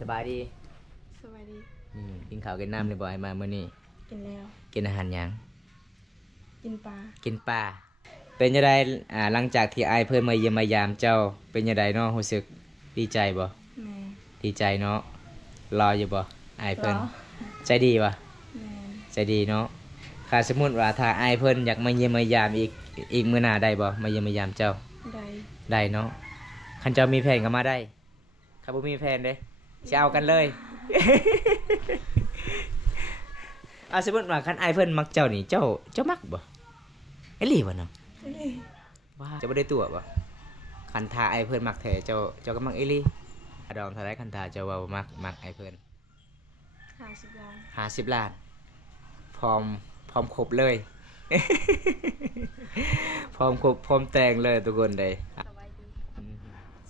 สบายดีสวัสดีกินข้าวกินน้ำเลยบ่อยมาเมื่อนี้กินแล้วกินอาหารหยังกินปลากินปลาเป็นยังไงหลังจากที่อายเพิ่นมาเยี่ยมมายามเจ้าเป็นยังไงเนาะรู้สึกดีใจบ่แม่ดีใจเนาะรออยู่บ่อายเพิ่นรอใจดีบ่แม่ใจดีเนาะถ้าสมมุติว่าถ้าอายเพิ่นอยากมาเยี่ยมมายามอีกมื้อหน้าได้บ่มาเยี่ยมมายามเจ้าได้ได้เนาะคันเจ้ามีแผนก็มาได้ถ้าบ่มีแผนเด้สิเอากันเลยสมมุติว่าคันอายเพิ่นมักเจ้านี่เจ้ามักบ่เอหลีบ่เนาะว่าจะบ่ได้ตัวบ่คันทาไอ้เพิ่นมักแท้เจ้าก็มักเอหลีดองเท่าไรคันทาเจ้าว่าบ่มักไอ้เพิ่น50 ล้าน50 ล้านพร้อมครบเลย พร้อมครบพร้อมแต่งเลยทุกคนเลยสบายดี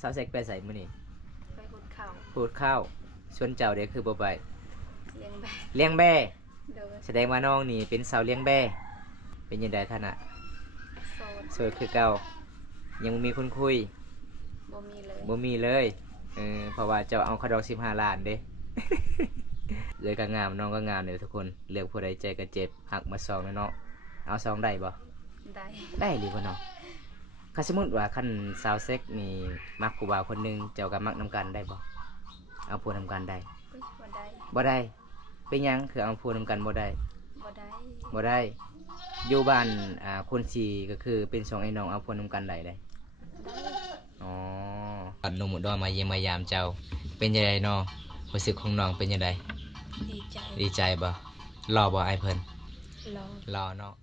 สาวเซ็กไปใส่มื้อนี้ไปขุดข้าวพูดข้าวชวนเจ้าเด้คือบ่ไปเลี้ยงแบะเลี้ยงแบ่เดินแสดงว่าน้องนี่เป็นสาวเลี้ยงแบ่เป็นจังได๋ท่านน่ะโสดคือเก่ายังบ่มีคนคุยบ่มีเลยเพราะว่าเจ้าเอาขะดอก15 ล้านเด้ เลยก็งามน้องก็งามเด้อทุกคนเลือกผู้ใดใจก็เจ็บหักมาซองเนาะเอาซองได้บ่ได้หรือบ่เนาะถ้าสมมุติว่าคันสาวเซ็กนี่มักผู้บ่าวคนนึงเจ้าก็มักนำกันได้บ่เอาผู้นำกันได้บ่ได้เป็นหยังคือเอาผู้นำกันบ่ได้บ่ได้อยู่บ้านคนสี่ก็คือเป็น2ไอ้น้องเอาผู้นำกันได้เลยอ๋อปัดนมอุดรมาเยี่ยมมายามเจ้าเป็นยังไงน้องรู้สึกของน้องเป็นยังไงดีใจบ่รอบ่ไอ้เพิ่นรอเนาะ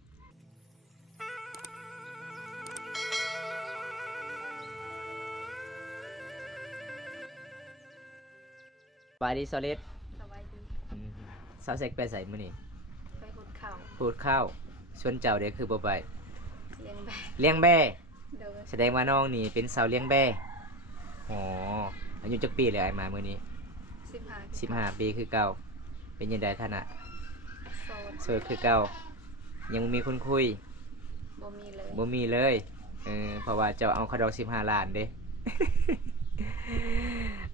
สบายดีโซลิดสาวเซ็กไปใส่มื้อนี้ไปขุดข้าวพูดข้าวชวนเจ้าเด้คือบ่ไปเลี้ยงแบะเลี้ยงแบ่เดินแสดงว่าน้องนี่เป็นสาวเลี้ยงแบ่อ๋ออายุจักปีเลยไอ้มามื้อนี้15 ปีคือเก่าเป็นยังไงท่านน่ะโสดคือเก่ายังบ่มีคนคุยบ่มีเลยเพราะว่าเจ้าเอาขะดอก15 ล้านเด้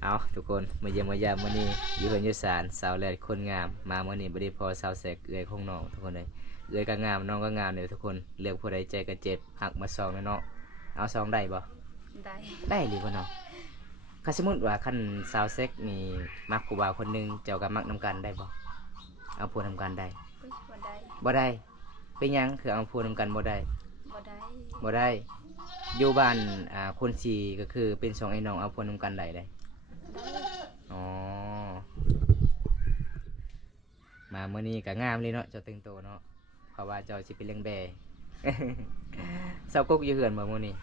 เอาทุกคนมาเยี่ยมมายามมื้อนี้อยู่เฮือนอยู่ศาลสาวแลดคนงามมามื้อนี้บ่ได้พอสาวแสกเอื้อยของน้องทุกคนเลยเอื้อยก็งามน้องก็งามเด้อทุกคนเลือกผู้ใดใจก็เจ็บหักมาซองเนาะเอาซองได้บ่ได้หรือบ่เนาะถ้าสมมุติว่าคันสาวเซ็กนี่มักผู้บ่าวคนนึงเจ้าก็มักนำกันได้บ่เอาผู้นำกันได้บ่ได้เป็นหยังคือเอาผู้นำกันบ่ได้อยู่บ้านคนสี่ก็คือเป็น2ไอ้น้องเอาผู้นำกันได้เลยอ๋อมามื้อนี้ก็งามเลยเนาะเจ้าแต่งตัวเนาะเพราะว่าเจ้าสิไปเลี้ยงแบ่ สาวกุ๊กอยู่เฮือนบ่มื้อนี้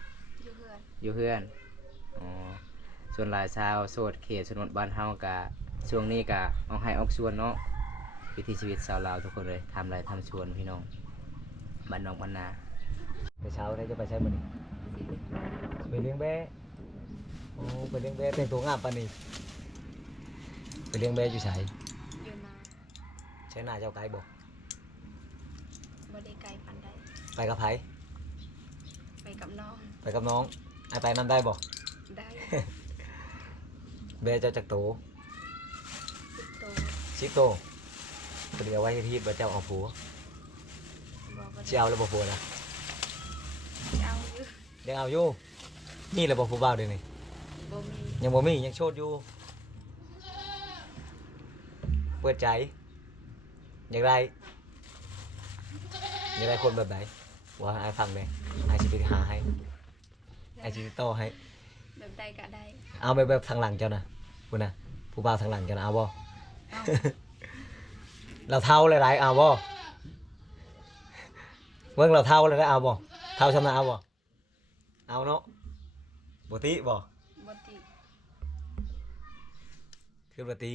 อยู่เฮือนอ๋อส่วนหลายชาวโสดเขตชนบทบ้านเฮาก็ช่วงนี้ก็ออกให้ออกชวนเนาะวิถีชีวิตชาวลาวทุกคนเลยทำไรทำชวนพี่น้องบ้านนอกบ้านนาไปเช้าได้จะไปใช้มื้อนี้ไปเลี้ยงแบ่โอ้ไปเลี้ยงแบ่แต่งตัวงามปานนี้ไปเลี้ยงแบ่อยู่ไสใช้หน้าเจ้าไกลบ่ได้ไกลปานใดไปกับไผไปกับน้องไอ้ไปนำได้บ่ได้ แบ่เจ้าจักโต10 โตเดี๋ยวไว้ที่บ่เจ้าเอาผัวสิเอาแล้วบ่ผัวนะยังเอาอยู่นี่แหละบ่ผู้บ่าวเด้นี่ยังบ่มียังโสดอยู่เปิดใจอยากได้คนแบบไหนว่าไอ้ฟังเลยไอ้สิไปหาให้ไอ้สิติดต่อให้แบบใดก็ได้เอาแบบทางหลังเจ้านะคุณนะผู้บ่าวทางหลังเจ้านะเอาบ่ เราเท่าหลายๆเอาบ่เบิ่งเราเท่าเลยได้เอาบ่เท่าชำนาญเอาบ่เอาเนาะบ่ติบ่คือบ่ติ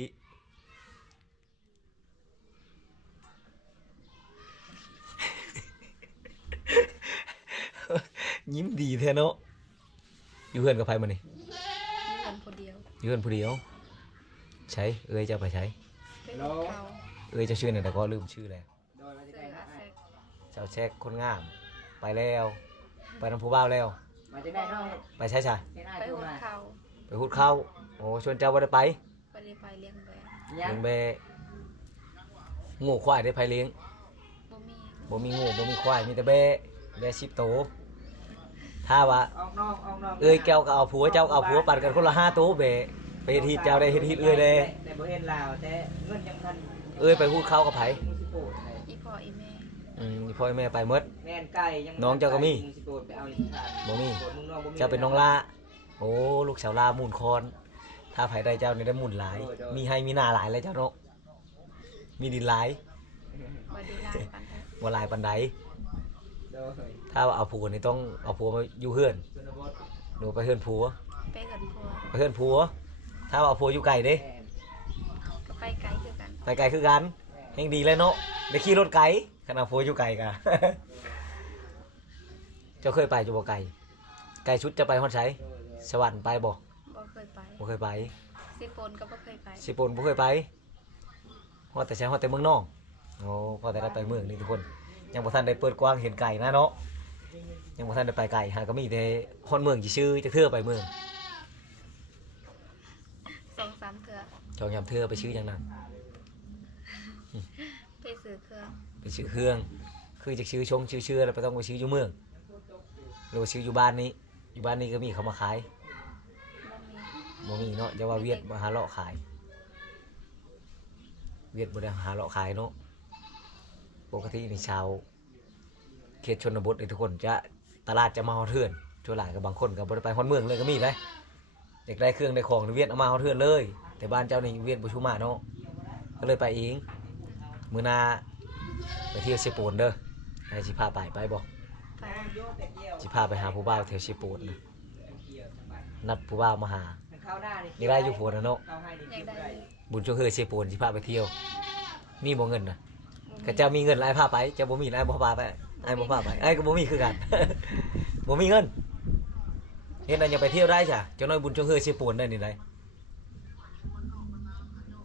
ยิ้มดีแท้เนาะอยู่เฮือนกับไผมื้อนี้อยู่คนผู้เดียวใช้เอ้ยเจ้าไปใช้เอ้ยเจ้าชื่อไหนแต่ก็ลืมชื่อแล้วเจ้าแชกคนงามไปแล้วไปนำผู้บ่าวแล้วไปใช้ไปหุดข้าวโอ้ชวนเจ้าบ่ได้ไป บ่ ได้ไปเลี้ยงแบะ เลี้ยงแบะงูควายได้ไผเลี้ยง บ่มี บ่มีงูบ่มีควายมีแต่แบะ10โตวถ้าว่า ออกนอก เอ้ยแก้วก็เอาผัวเจ้าก็เอาผัวปั่นกันคนละ5โตวแบะไปเฮ็ดฮีดเจ้าได้เฮ็ดฮีดเอ้ยเด้ แต่บ่เห็นลาวแต่เงินยังทัน เอ้ยไปฮู้เข้ากับไผ สิโปดเลย อีพ่ออีแม่ นี่พ่อแม่ไปหมด แม่นไก่ยัง น้องเจ้าก็มี สิโปดไปเอาอีกทาง บ่มี โปดมึงน้องบ่มี เจ้าเป็นน้องลาโอ้ลูกสาวลามูลคอน ถ้าไผได้เจ้านี่ได้มูลหลาย มีให้มีหน้าหลายเลยเจ้าเนาะมีดินหลาย บ่ได้ลาปันได้ บ่หลายปานใด โดย ถ้าว่าเอาผัวนี่ต้องเอาผัวมาอยู่เฮือน ชนบท หนูไปเฮือนผัว ไปกันพัว ไปเฮือนผัว ถ้าว่าเอาผัวอยู่ไกลเด้ แม่น ก็ไปไกลคือกัน ไปไกลคือกันแห่งดีเลยเนาะได้ขี่รถไกลขนาดผัวอยู่ไกลกะ เจ้าเคยไปอยู่บ่ไกลไกลชุดจะไปฮอดไสสวรรค์ไปบ่ บ่เคยไป บ่เคยไป สิปนก็บ่เคยไป สิปนบ่เคยไปฮอดแต่ใช้ฮอดแต่เมืองนอกโอ้พอแต่ได้ไปเมืองนี่ทุกคน ยังบ่ทันได้เปิดกว้างเห็นไก่นะเนาะยังบ่ทันได้ไปไก่หาก็มีแต่ฮอดเมืองซื่อๆจะเทื่อไปเมือง 2-3เทื่อ จองยามเทื่อไปชื่อจังนั้น ไปซื้อเครื่อง ไปชื่อเครื่อง คือจะชื่อชงชื่อเชื่อแล้วไปต้องไปชื่ออยู่เมืองหรือว่าชื่ออยู่บ้านนี้ อยู่บ้านนี้ก็มีเขามาขาย บ่มี บ่มีเนาะอย่าว่าเวียดมาหาเลาะขาย เวียดบ่ได้หาเลาะขายเนาะปกตินี่ชาวเขตชนบทนี่ทุกคนจะตลาดจะมาฮอดเทือนชั่วหลายกับบางคนก็บ่ได้ไปฮอดเมืองเลยก็มีเลยอยากได้เครื่องได้ของนี่เวียดเอามาฮอดเทือนเลย แต่บ้านเจ้านี่เวียดบ่ชูมาเนาะก็เลยไปเองมื้อหน้าไปเที่ยวเซโปนเด้อให้สิพาไปบ่ ไป สิพาไปหาผู้บ่าวแถวเซโปนนะนัดผู้บ่าวมาหา เข้าหน้านี่ นี่ได้อยู่ผัวนะเนาะ เข้าให้นี่ อยากได้อยู่ บุญช่วยเฮอเซโปนสิพาไปเที่ยวมีบ่เงินนะ บ่มี ก็เจ้ามีเงินหลายพาไปเจ้าบ่มีหลายบ่พาไปไอ้บ่พาไปไอ้ก็บ่มีคือกัน บ่มีเงินเฮ็ดอันยังไปเที่ยวได้จ้ะเจ้าน้อยบุญช่วยเฮอเซโปนได้นี่ได้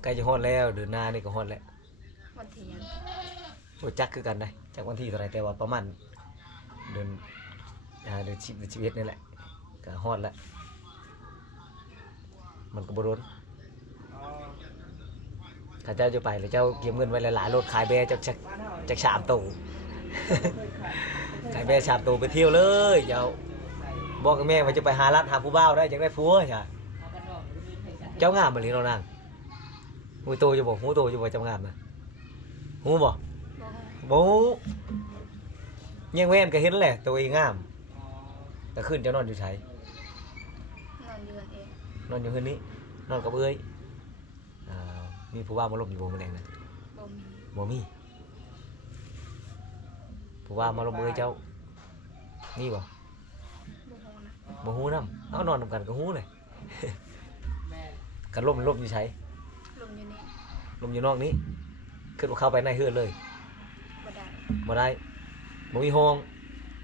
ใกล้จะฮอดแล้วเดือนหน้านี่ก็ฮอดแล้ว วันที่ยัง บ่จักคือกันได้จักวันที่เท่าไหร่แต่ว่าประมาณเดือนเดือน10เดือน11นี่แหละก็ฮอดแล้วมันก็บ่โดน อ๋อ ถ้าเจ้าจะไปแล้วเจ้าเก็บเงินไว้หลายๆรถขายแบร์จาก3ตู้ ขายแบร์3ตู้ไปเที่ยวเลยเจ้าบอกกับแม่ว่าจะไปหารัดหาผู้บ่าวได้จังได้ผัวใช่ เอากันนอกบ่มีใครสั่ง เจ้างามบ่ลีเรานางหูโตอยู่บ่หูโตอยู่บ่เจ้างามนะหูบ่ บ่ บ่ยังแว่นก็เห็นแหละตัวเองงาม อ๋อ ก็ขึ้นเจ้านอนอยู่ไส นอนอยู่กันเอง นอนอยู่คืนนี้นอนกับเอ้ยมีผู้บ่าวมาลบอยู่บ่มื้อแลงนะ บ่มี บ่มีผู้บ่าวมาลบเอ้ยเจ้านี่บ่ บ่ฮู้นะ บ่ฮู้นำเอานอนนำกันก็ฮู้เลย แม่น กันล่มอยู่ไส ลงอยู่นี่ ลมอยู่นอกนี้ขึ้นมาเข้าไปในเฮือนเลย บ่ได้ บ่ได้บ่มีห้อง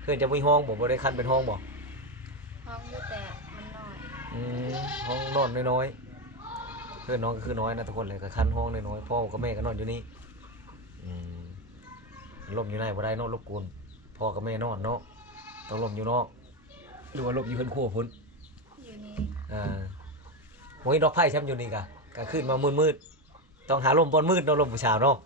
เฮือนจะบ่มีห้องบ่ได้คันเป็นห้องบ่ ห้องอยู่แต่มันน้อย ห้องนอนน้อยๆเฮือนน้องก็คือน้อยนะทุกคนเลยก็คันห้องน้อยๆพ่อกับแม่ก็นอนอยู่นี่ลมอยู่ในบ่ได้เนาะรบกวนพ่อกับแม่นอนเนาะต้องลมอยู่นอกหรือว่าลมอยู่เฮือนครัวพุ่น อยู่นี่ โอ้ยดอกไผ่แชมอยู่นี่กะขึ้นมามืดๆต้องหาลมบอนมืดเนาะลมผู้ชาวเนาะ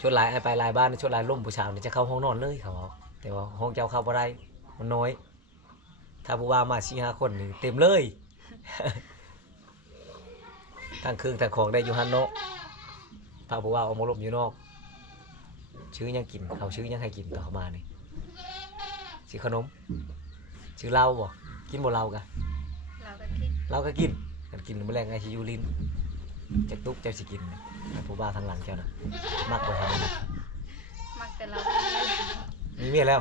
ชวนหลายไปหลายบ้านชวนหลายลมผู้ชาวนี่จะเข้าห้องนอนเลยเขาบอกแต่ว่าห้องเจ้าเข้าบ่ได้มันน้อย ถ้าผู้ว่ามา4-5 คนนี่เต็มเลย ทั้งเครื่องทั้งของได้อยู่หันเนาะพาผู้ว่าเอามาลมอยู่นอกชื่อยังกินเขาชื่อยังให้กินต่อเขามานี่ชื่อขนมชื่อเหล้าบ่กินบ่เหล้ากะ เราก็คิด เหล้าก็กินกันกินมื้อแรงไงสิอยู่ลิ้นจักตุกเจ้าสิกินนะผู้ว่าทางหลังเจ้าน่ะมักบ่ทำนะ มักแต่เรา มีเมียแล้ว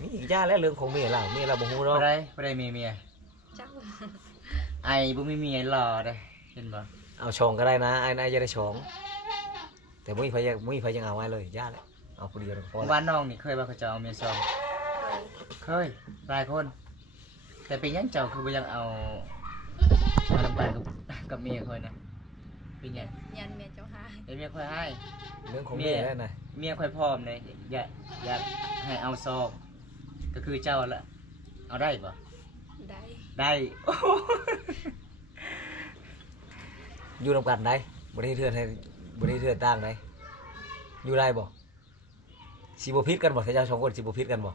มีอีกย่าแล้วเรื่องของเมียแล้วเมียเราบ่ฮู้ บ่ เนาะ ได้มีเมีย จัก ไอ้บ่มีเมียหล่อเด้เห็นบ่ เอาช่องก็ได้นะไอ้นายจะได้ช่องแต่บ่มีไผยังเอาไว้เลยย่าแล้วเอาผู้เดียวพอแล้ว บ้านน้องนี่เคยว่าเขาจะเอาเมียซอง เคย เคยหลายคน แต่เป็นหยังเจ้าคือบ่ยังเอามาลำไปกับเมียค่อยนะเป็นหยัง ยันเมียเจ้าหาย เดี๋ยวเมียค่อยให้ เรื่องของเมียแล้วนะ เมียค่อยพร้อมเลยอยากให้เอาซองก็คือเจ้าละเอาได้บ่ ได้ ได้ อยู่นำกันได้บ่ได้เทือนให้บ่ได้เทือนต่างได้อยู่ได้บ่สิบ่ผิดกันบ่ถ้าเจ้าสองคนสิบ่ผิดกันบ่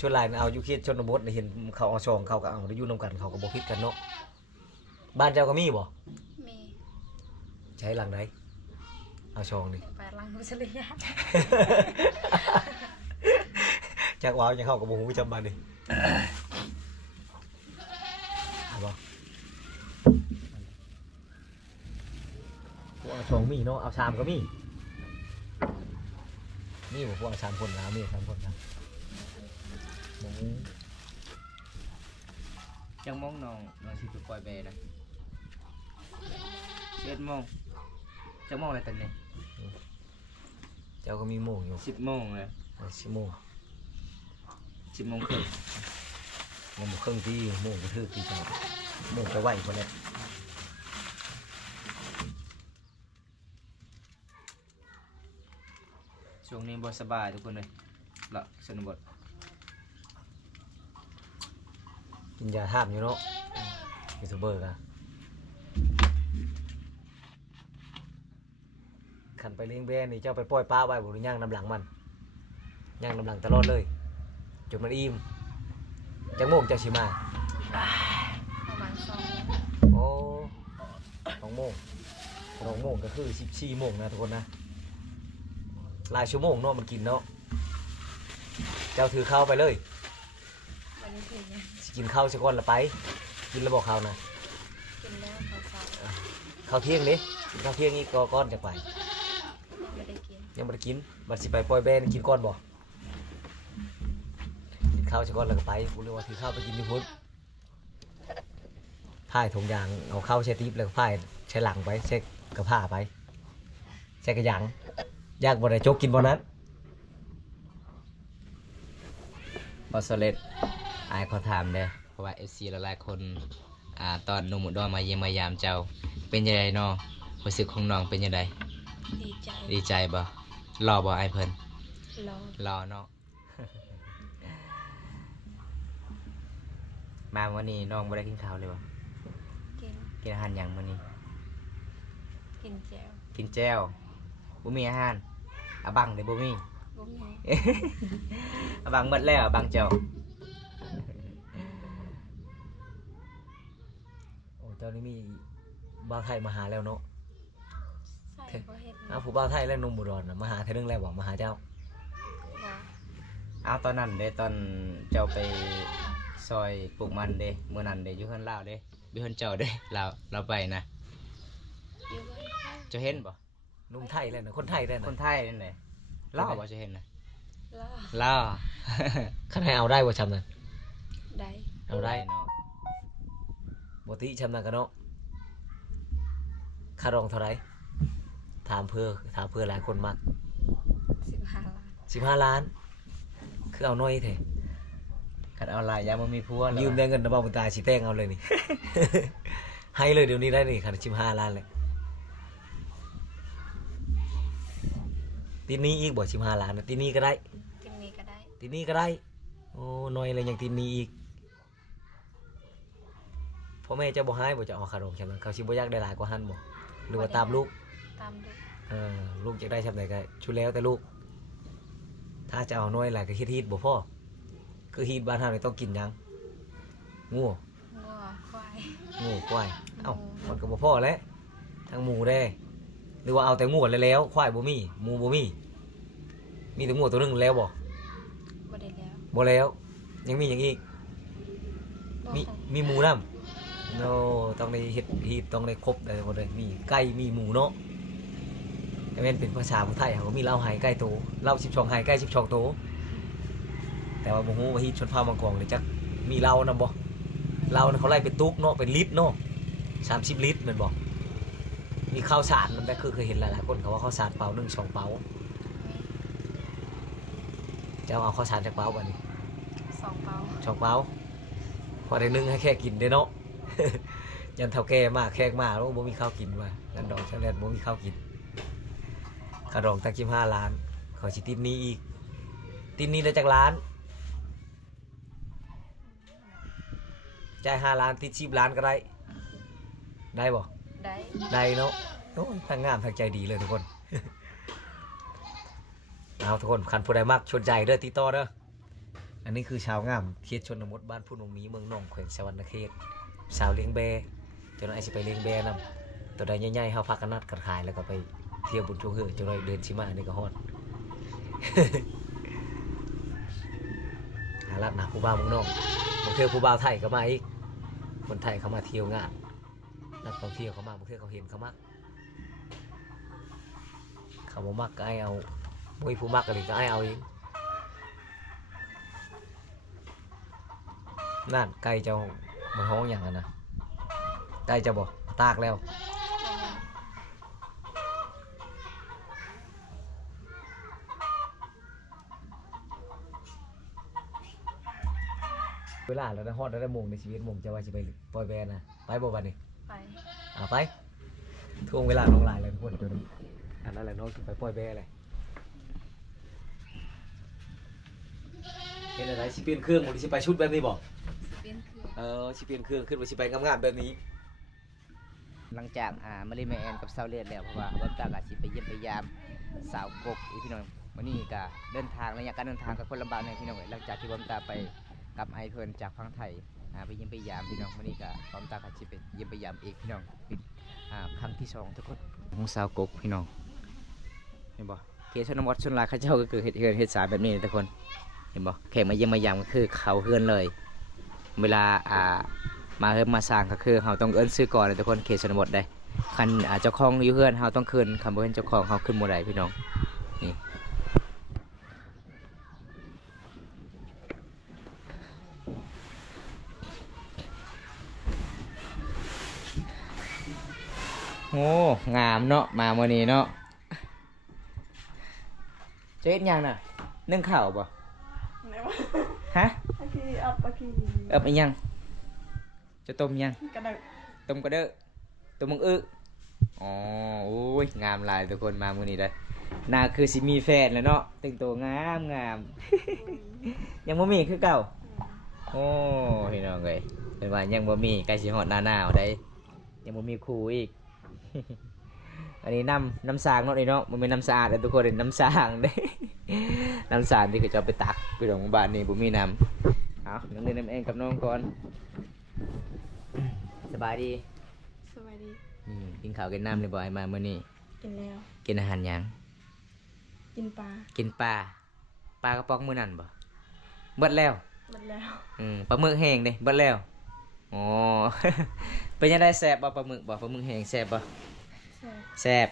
ชนหลายน่ะเอาอยู่เขตชนบทน่ะเห็นเขาเอาช่องเขาก็เอาอยู่นำกันเขาก็บ่ผิดกันเนาะบ้านเจ้าก็มีบ่ มี ใช้หลังใดเอาช่องนี่ ไปลังมุสลิยา จักว้าวยังเข้ากับบ่ฮู้จำบัดนี่ เอาบ่พวกเอาช่องมีเนาะเอาชามก็มีนี่บ่พวกเอาชามคนนะมีชามคนนะหมู จังมองน้องสิไปปล่อยแบนะ11 โมงจังมองอะไรตอนนี้ เจ้าก็มีหมูอยู่ 10 โมงเลย 10 โมง 10 โมงครึ่ง ยังบ่ครึ่งที่หมูกระทืบที่เจ้าหมูจะไหวพุ่นแหละ ช่วงนี้บ่สบายทุกคนเลยละชนบท กินยาทาบอยู่เนาะยูทูบเบอร์กะขันไปเลี้ยงแบนนี่เจ้าไปปล่อยปลาไว้บ่หรือย่างนำหลังมันย่างนำหลังตลอดเลยจนมันอิ่มจังโมงเจ้าสิมา ประมาณ2 โมง โอ้2 โมง2 โมงก็คือ14 โมงนะทุกคนนะหลายชั่วโมงเนาะมันกินเนาะเจ้าถือข้าวไปเลย วันนี้ถึงยัง สิกินข้าวสักก้อนละไปกินแล้วบอกข้าวนะ กินแล้วเขาสาว ข้าวเที่ยงดิกินข้าวเที่ยงนี่ก็ก้อนจะไป ไม่ได้กิน ยังไม่ได้กินบัดสิไปปล่อยแบนกินก้อนบ่กินข้าวสักก้อนแล้วก็ไปกูเรียกว่าถือข้าวไปกินอยู่พุ่นผ้าถุงยางเอาข้าวใช้ติ๊บแล้วก็ผ้าใช้หลังไปใช้กระผ้าไปใช้กระหยังยากบ่ได้จกกินบ่นั้น บอสเลตอายเขาถามเด้อเพราะว่า FC หลายๆคนตอนหนุ่มอุดรมาเยี่ยมมายามเจ้าเป็นยังไงเนาะรู้สึกของน้องเป็นยังไง ดีใจ ดีใจบ่รอบ่ไอายเพิ่น รอ รอเนาะ มาวันนี้น้องบ่ได้กินข้าวเลยบ่ กิน กินอาหารหยังมื้อนี้ กินแจ่ว กินแจ่วบ่มีอาหารอาบังเด้บ่มี บ่มี อาบังหมดแล้วอาบังเจ้า โอ้เจ้านี่มีบ่าวไทยมาหาแล้วเนาะ ใส่บ่เฮ็ด เอาผู้บ่าวไทยและหนุ่มอุดรน่ะมาหาเธอนึงแล้วบ่มาหาเจ้า บ่ เอาตอนนั้นเด้ตอนเจ้าไปซอยปลูกมันเด้มื้อนั้นเด้อยู่เฮือนลาวเด้อยู่เฮือนเจ้าเด้เราไปนะ อยู่บ้านเขา เจ้าเห็นบ่ หนุ่มไทยแล้วน่ะคนไทยแล้ว ค น่ะ นไทยนั่นแหละลาวบ่เจ้าเห็นนะ รอ ลาว คันให้เอาได้บ่ชำนั้น ได้ เอาได้ เนาะ บ่ติชำนั้นกันเนาะค่ารองเท่าไหร่ถามเพื่อหลายคนมัก 15 ล้าน 15 ล้าน คือเอาน้อยแท้ คันเอาหลายยามบ่มีผัวแล้ว ยืมได้เงินนะบ่บุญตาสิแต่งเอาเลยนี่ ให้เลยเดี๋ยวนี้ได้นี่คัน15 ล้านเลยทีนี้อีกบ่15 ล้านนะทีนี้ก็ได้ กินนี้ก็ได้ ทีนี้ก็ได้โอ้น้อยเลยยังทีนี้อีกพ่อแม่จะบ่ให้บ่จะเอาค่ารองชำนั้นเขาสิบ่อยากได้หลายกว่าหันบ่หรือว่าตามลูก ตามดู ลูกจะได้ชำไหนก็ชุดแล้วแต่ลูก ถ้าจะเอาน้อยหลายก็ฮีดบ่พอคือฮีดบ้านเฮานี่ต้องกินหยังงู งัวควาย งูควายเอ้า หมู มันก็บ่พอแล้วทั้งหมูได้หรือว่าเอาแต่งูแล้วควายบ่มีหมูบ่มีมีแต่งูตัวหนึงแล้วบ่ บ่ได้แล้ว บ่แล้วยังมีหยังอีก บ่ มี ของ มีหมูนำโนต้องได้เฮ็ดฮีดต้องได้ครบได้หมดเลยมีไก่มีหมูเนาะแต่แม่นเป็นภาษาไทยเขาก็มีเหล้าหายไก่โตเหล้า12หายไก่12โตแต่ว่าบ่ฮู้ว่าฮีดชนเผ่ามังกรนี่จักมีเหล้านำบ่เหล้านี่เขาไล่เป็นตุกเนาะเป็นลิตรเนาะ30 ลิตรแม่นบ่มีข้าวสารมันแต่คือเคยเห็นหลายๆคนเขาว่าข้าวสารเปล่า1 2เปาจะเอาข้าวสารจากเปาบัดนี้ 2 เปา 2เปาพอได้นึ่งให้แค่กินได้เนาะ ยันเท่าแก่มากแขกมากแล้วบ่มีข้าวกินว่ะยันดอกจังแลดบ่มีข้าวกินค่าดอกตั้ง15 ล้านเขาสิติดหนี้อีกติดหนี้ได้จักล้าน จ่าย5 ล้านติด10 ล้านก็ได้ได้บ่ ได้ ได้เนาะโอ้ยทั้งงามทั้งใจดีเลยทุกคน เอาทุกคนคันผู้ใดมักชวนใจเด้อติดต่อเด้ออันนี้คือชาวงามเขตชนบทบ้านผู้นงมีเมืองหนองแขวงสะหวรรณเขตสาวเลี้ยงแบเจ้าหน้าที่สิไปเลี้ยงแบนำตัวใดใหญ่ๆเฮาพากันนัดกันขายแล้วก็ไปเที่ยวบุญช่วงเฮือเจ้าหน่อยเดินชิมาอันนี้ก็ฮอด หาลัดหนาผู้บ่าวเมืองนอกบางเทื่อผู้บ่าวไทยก็มาอีกคนไทยเขามาเที่ยวงานนักท่องเที่ยวเขามาบางเทื่อเขาเห็นเขามักเขาบ่มักก็ไอ้เอาบ่มีผู้มักก็เลยก็ไอ้เอาเองนั่นไก่เจ้ามันฮ้องอย่างนั้นนะไก่เจ้าบ่ตากแล้วเวลาแล้วนะฮอดแล้วได้โมงในชีวิตโมงจะว่าจะไปปล่อยแบนนะไปบ่บัดนี้ ไป ไปทวงเวลาน้องหลายเลยทุกคนจนอันนั้นแหละน้องจะไปปล่อยแบเลยเห็นอะไรสิเปลี่ยนเครื่องหมดสิไปชุดแบบนี้บ่ เป็นคือ สิเปลี่ยนเครื่องขึ้นมาสิไปงามๆแบบนี้ หลังจากมาเล่นแม่แอนกับสาวเลียนแล้วเพราะว่าบ่ตาก็สิไปเยี่ยมไปยามสาวกกอีพี่น้องมื้อนี้ก็เดินทางระยะการเดินทางก็คนลำบากหน่อยพี่น้องเอ้ยหลังจากที่บ่ตาไปกับไอเพิ่นจากฝั่งไทยไปเยี่ยมไปยามพี่น้องมื้อนี้ก็บ่ตาก็สิไปเยี่ยมไปยามอีกพี่น้องเป็นครั้งที่2ทุกคนของสาวกกพี่น้องเห็นบ่เขตชนบทชนหลายเขาเจ้าก็คือเฮ็ดสารแบบนี้ทุกคนเห็นบ่แขกมาเยี่ยมมายามก็คือเขาเฮือนเลยเวลามาเฮือนมาสร้างก็คือเราต้องเอิ้นซื้อก่อนเลยทุกคนเขตชนบทได้คันเจ้าของอยู่เฮือนเราต้องคืนคำบ่เห็นเจ้าของเราขึ้นบ่ได้พี่น้องนี่โอ้งามเนาะมามื้อนี้เนาะจะเฮ็ดหยังน่ะนึ่งข้าวบ่ ไหนวะ ฮะ อาคีอับอาคี อีหยังจะต้มหยัง กระดัก ต้มกระเด้อต้มมึงอึอ๋อโอ้ยงามหลายทุกคนมามื้อนี้ได้น่าคือสิมีแฟนแล้วเนาะแต่งตัวงามงาม ยังบ่มีคือเก่าโอ้พี่น้องเอ้ยเป็นว่ายังบ่มีใกล้สิฮอดหน้าหนาวได้ยังบ่มีคู่อีก อันนี้น้ำสางเนาะนี่เนาะมันเป็นน้ำสะอาดเลยทุกคนเป็นน้ำสางเด้ น้ำสางที่เขาจะเอาไปตักไปโรงพยาบาลนี่บ่มีน้ำเอาน้องเล่นน้ำเองกับน้องก่อนสบายดี สวัสดี กินข้าวกินน้ำเลยบ่อยมามื้อนี้ กินแล้ว กินอาหารหยัง กินปลา กินปลากระป๋องมื้อนั้นบ่เบิดแล้ว หมดแล้ว ปลาหมึกแห้งเด้เบิดแล้วอ๋อ เป็นยังไงแซ่บบ่ปลาหมึกแห้งแซ่บบ่ ใช่ แซ่บ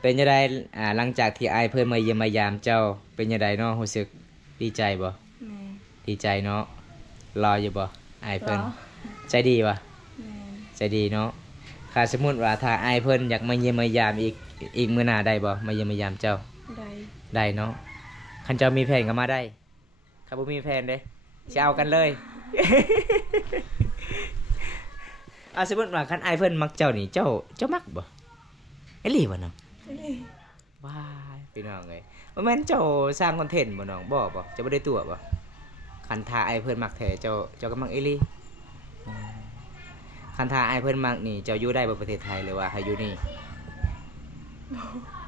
เป็นยังไงหลังจากที่อายเพิ่นมาเยี่ยมมายามเจ้าเป็นยังไงเนาะรู้สึกดีใจบ่ แม่ ดีใจเนาะรออยู่บ่อายเพิ่น รอ ใจดีบ่ แม่ ใจดีเนาะถ้าสมมุติว่าถ้าอายเพิ่นอยากมาเยี่ยมมายามอีกมื้อหน้าได้บ่มาเยี่ยมมายามเจ้า ได้ ได้เนาะคันเจ้ามีแผนก็มาได้ถ้าบ่มีแผนเด้สิเอากันเลย สมมุติว่าคันอายเพิ่นมักเจ้านี่เจ้ามักบ่เอหลีบ่เนาะ นี่ ว้ายพี่น้องเอ้ยบ่แม่นเจ้าสร้างคอนเทนต์บ่น้องบ่เจ้าบ่ได้ตัวบ่คันถ้าอายเพิ่นมักแท้เจ้าก็มักเอหลีคันถ้าอายเพิ่นมักนี่เจ้าอยู่ได้บ่ประเทศไทยหรือว่าให้อยู่นี่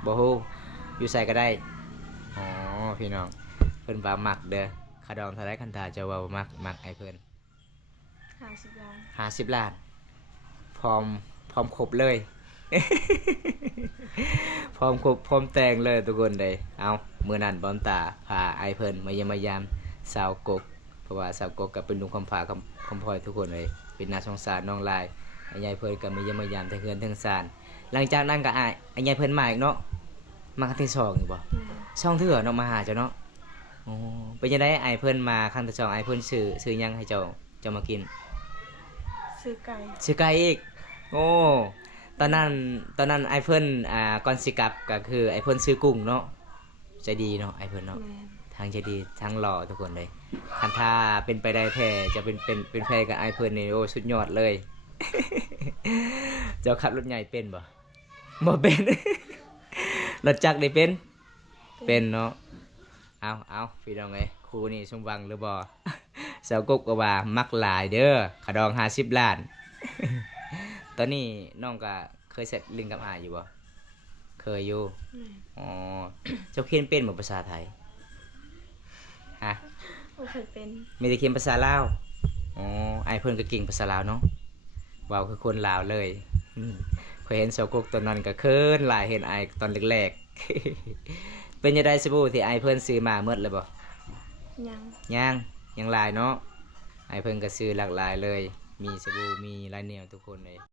บ่ฮู้อยู่ไสก็ได้อ๋อพี่น้องเพิ่นว่ามักเด้อค่าดองเท่าไรคันถ้าเจ้าว่าบ่มักอายเพิ่น 50 ล้าน 50 ล้านพร้อมครบเลย พร้อมครบพร้อมแต่งเลยทุกคนเลยเอามื้อนั้นบอมตาพาไอเพิ่นมาเยี่ยมมายามสาวกกเพราะว่าสาวกกก็เป็นลุงคำผาคำพลอยทุกคนเลยเป็นน่าสงสารน้องลายไอ้ยายเพิ่นก็มาเยี่ยมมายามทั้งเฮือนทั้งศาลหลังจากนั้นก็ไอ้ยายเพิ่นมาอีกเนาะมาครั้งที่2อีกบ่ แม่ ช่องเถื่อเนาะมาหาเจ้าเนาะโอ้เป็นจังได๋ไอ้เพิ่นมาครั้งที่2ไอ้เพิ่นซื้อหยังให้เจ้ามากิน ซื้อไก่ ชื่อไก่อีกโอ้ตอนนั้นไอเพิ่นก่อนสิกลับก็คือไอเพิ่นซื้อกุ้งเนาะใจดีเนาะไอเพิ่นเนาะ แม่ ทางใจดีทั้งหล่อทุกคนเลยคันถ้าเป็นไปได้แท้จะเป็นแฟนกับไอเพิ่นนี่โอ้สุดยอดเลย เจ้าขับรถใหญ่เป็นบ่เป็น รถจักรได้เป็นเนาะเอาพี่น้องเอ้ยครูนี่สมหวังหรือบ่ สาวกบก็ว่ามักหลายเด้อขะดอง50 ล้าน ตอนนี้น้องก็เคยเสร็จลิงกับอายอยู่บ่เคยอยู่ แม่ อ๋อ เจ้าเขียนเป็นบ่ภาษาไทยฮะ บ่เคยเป็น มีแต่เขียนภาษาลาวอ๋ออายเพิ่นก็เก่งภาษาลาวเนาะเว้าคือคนลาวเลยเคยเห็นสาวกบตอนนั้นก็เคินหลายเห็นอายตอนแรกๆ เป็นจังได๋สบู่ที่อายเพิ่นซื้อมาหมดเลยบ่ ยัง ยังหลายเนาะไอเพิ่นก็ซื้อหลากหลายเลย มีสบู่มีหลายแนวทุกคนเลย